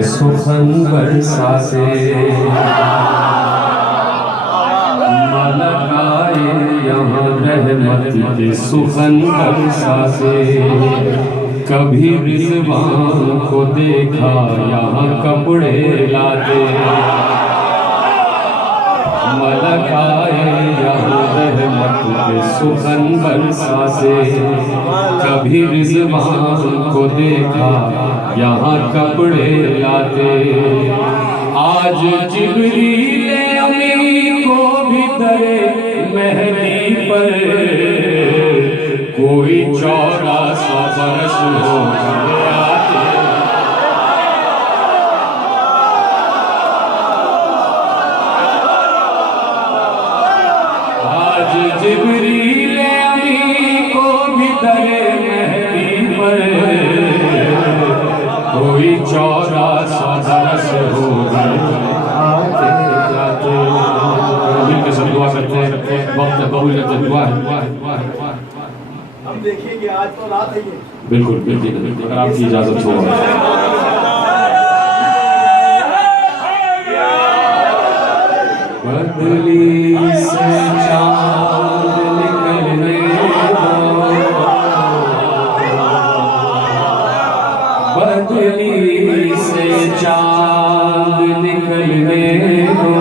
सुखन बरसा से मलकाए यहाँ रहमत के सुखन बरसा से। कभी रिजवान को देखा यहाँ कपड़े लाते, मलकाए यहाँ रहमत के सुखन बरसा से। कभी रिजवान को देखा यहाँ कपड़े लाते। आज जिब्रील अमीन को भी दरे मेहदी पर कोई 1400 बरस हो आते। आज जिब्रील अमीन को भी दरे मेहदी पर कोई 1400 बरस हो आते जाते। मिलकर सब दुआ करते हैं, वक्त कबूल करते दुआ है। हम देखिए कि आज तो रात है ये। बिल्कुल बिल्कुल, अगर आपकी इजाजत हो। बदली से चांद निकलने बदली से चांद निकलने दो,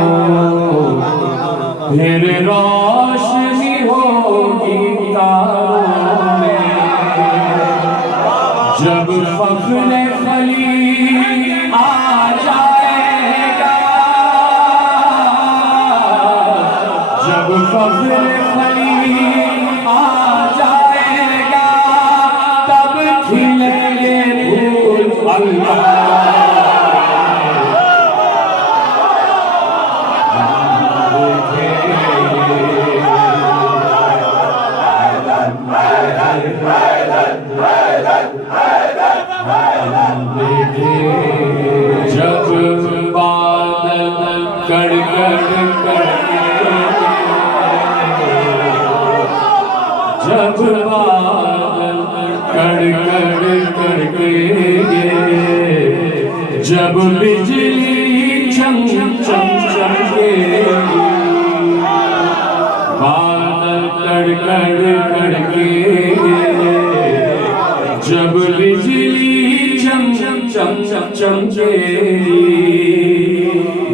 फिर रोशनी होगी तारों में। जब फख्र खलील आ जाएगा, जब फख्र खलील आ जाएगा, तब खिलेंगे फूल अल्लाह। जब बादल कड़कड़ करके, जब बादल कड़कड़ करके, जब बिजली चम चम चमके, बादल कड़कड़ करके, जब बिजली चम चम चम चमके।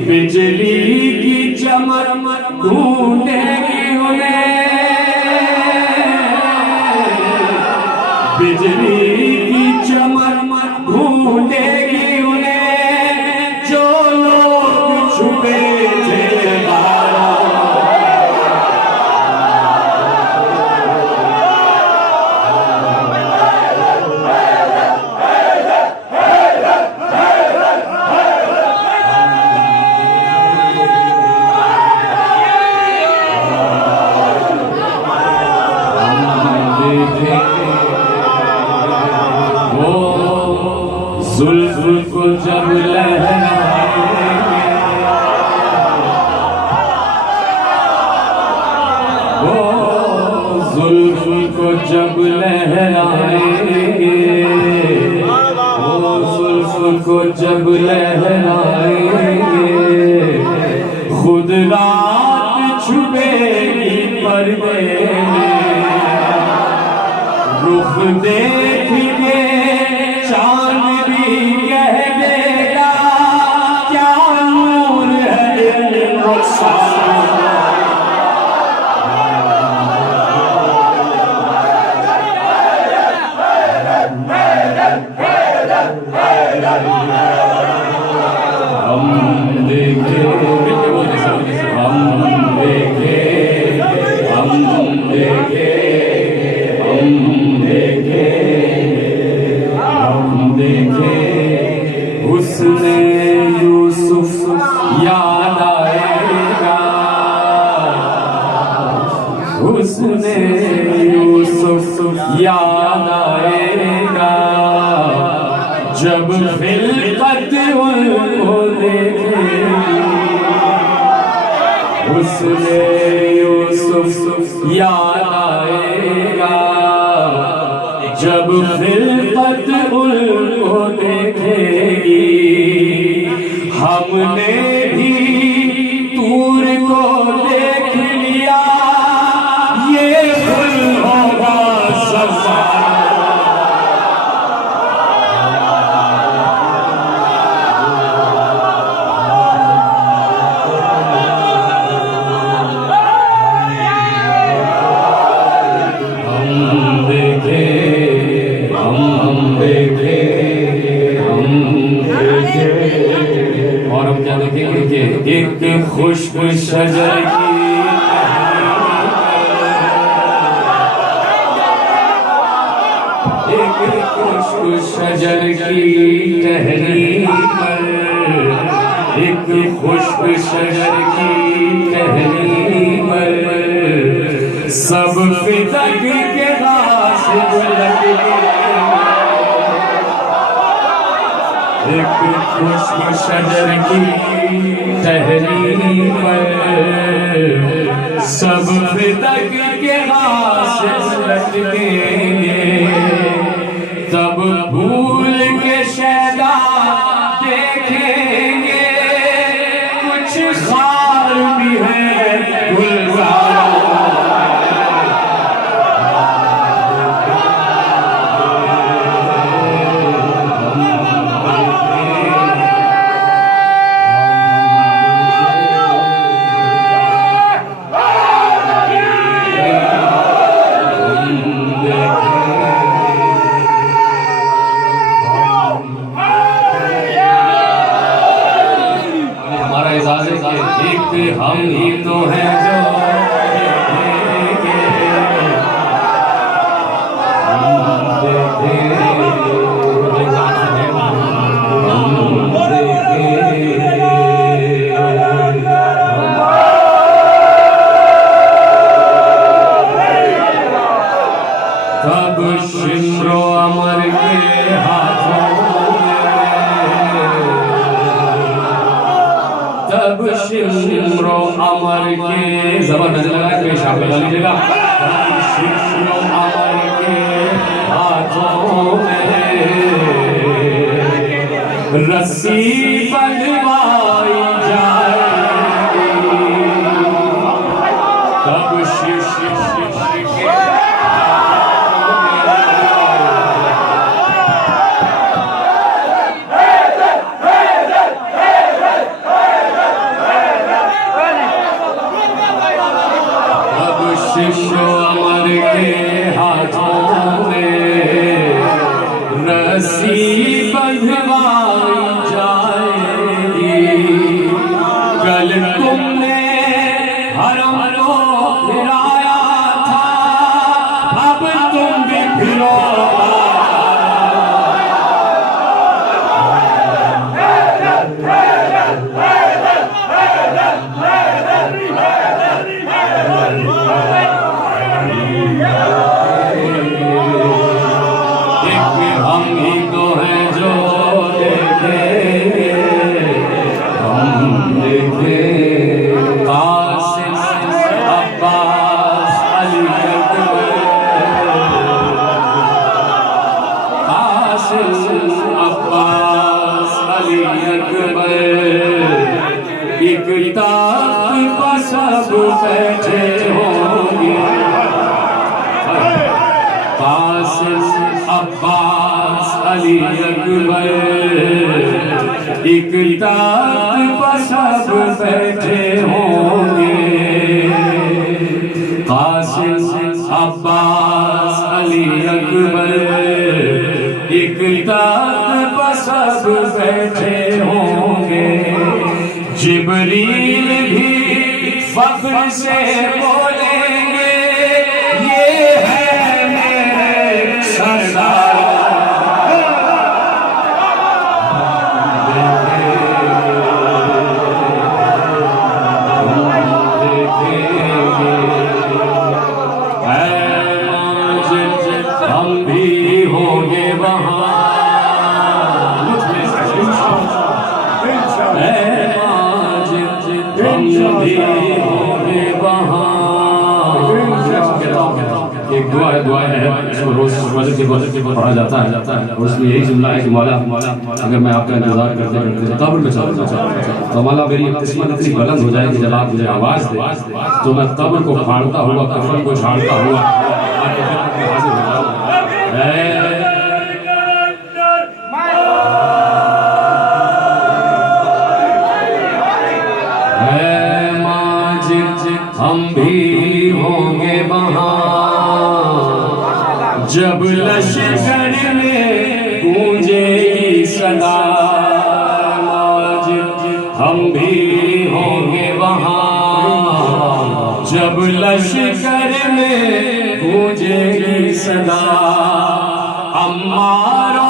बिजली की चमक ढूंढेगी उन्हें, बिजली की चमक ढूंढेगी उन्हें, जो लोग छुपे थे जुल्फ को जब लहराएंगे, वो जुल्फ को जब लहराएंगे, वो जुल्फ को जब लहराएंगे, खुद रात छुपेगी पर्दे में। रुख देखेंगे चांद भी कह देगा, क्या नूर है हम देखे, हम देखे, हम देखे, हम देखे, हम देखे हुस्ने यूसुफ याद आएगा, हुस्ने यूसुफ याद आएगा। जब खिलकत उनको देखेंगे, हुस्ने यूसुफ याद आएगा। जब खिलकत उनको देखेगी, हमने भी दूर को देख लिया, ये भूल होगा सब। और हम क्या देखेंगे कि एक खुशबू शजर की, एक खुशबू शजर की टहनी पर, एक खुशबू शजर की टहनी पर सब फिदक के घास लग गए। एक खुशबू शजर की टहनी पर सब फिदक के घास लटकेंगे, तब भूल के शैदा देखेंगे कुछ खार भी है गुलजार। हम ही तो हैं जो तब शिमरो अमर के हाथों, तब शिमरो अमर के जबरदस्त लगा पेशाब लगा लीजिएगा। शिमरो अमर के हाथों में रस्सी बंधवाई जाएगी, तब शिशि के शिशो अमर के हाथों में रस्सी बंधवाई जाएगी। कल तुमने हरम को फिराया था, अब तुम भी फिरो। हम ही तो हैं जो देखेंगे, हम देखें कासिम अब्बास अली अकबर, कासिम अब्बास अली अकबर, एक ताक पर सब बैठे होंगे। कासिम अब्बास अली अकबर, एक ताक पर सब बैठे होंगे। कासिम अब्बास अली अकबर, एक ताक पर सब बैठे होंगे। जिब्रील भी फख्र से बोलेंगे, ये है मेरे सरदार। हम भी होंगे वहाँ, हम भी होंगे वहाँ। हमारा दुआ है इसको रोज फजर के वक्त के पढ़ा जाता है और उसमें यही जुमला है कि मौला अगर मैं आपका इंतजार करते करते कब्र में चला जाऊं तो मौला मेरी किस्मत इतनी बुलंद हो जाएगी जब आप मुझे आवाज दे तो मैं कब्र को फाड़ता हुआ कफन को झाड़ता हुआ आपके खिदमत में हाजिर हो जाऊं। हम भी होंगे वहाँ जब लश्कर में गूंजेगी सदा, हम भी होंगे वहाँ जब लश्कर में गूंजेगी सदा। अम्मारो